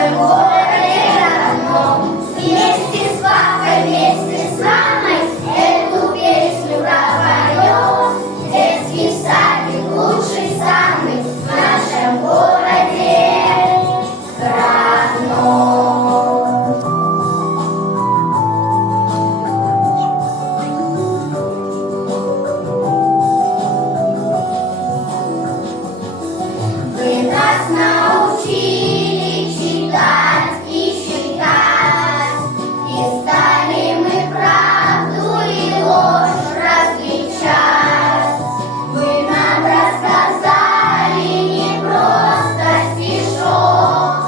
нашем городе родном. Вместе с папой, вместе с мамой эту песню пропоем. Детский садик лучший самый в нашем городе родном. Вы нас научили читать и считать, и стали мы правду и ложь различать. Вы нам рассказали не просто стишок,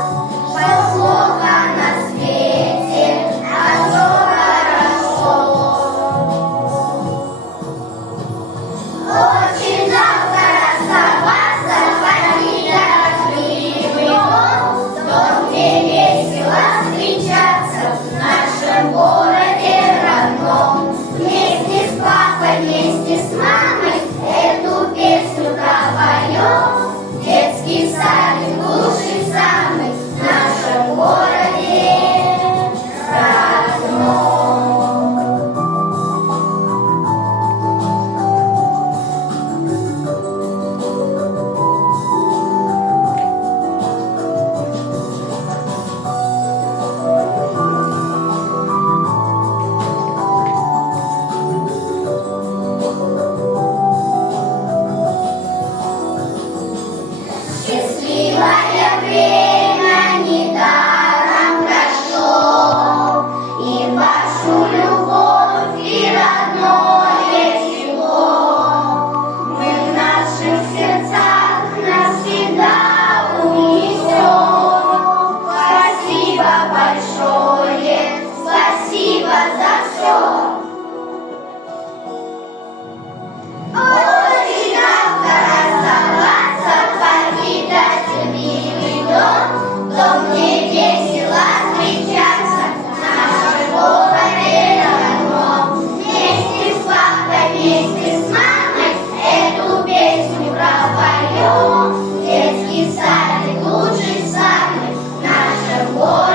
что плохо на свете, а что хорошо. Очень жалко расставаться, покидать любимый дом, дом, где весело встречаться в нашем городе родном. Вместе с папой, вместе с мамой эту песню пропоем. Детский садик лучший самый в нашем городе родном. Счастливое время недаром прошло, и вашу любовь и родное тепло мы в наших сердцах навсегда унесем. Спасибо большое, спасибо за все. Очень жалко расставаться, покидать любимый дом, дом, где весело встречаться в нашем городе родном. Вместе с папой, вместе с мамой эту песню пропоем. Детский садик лучший самый в нашем городе.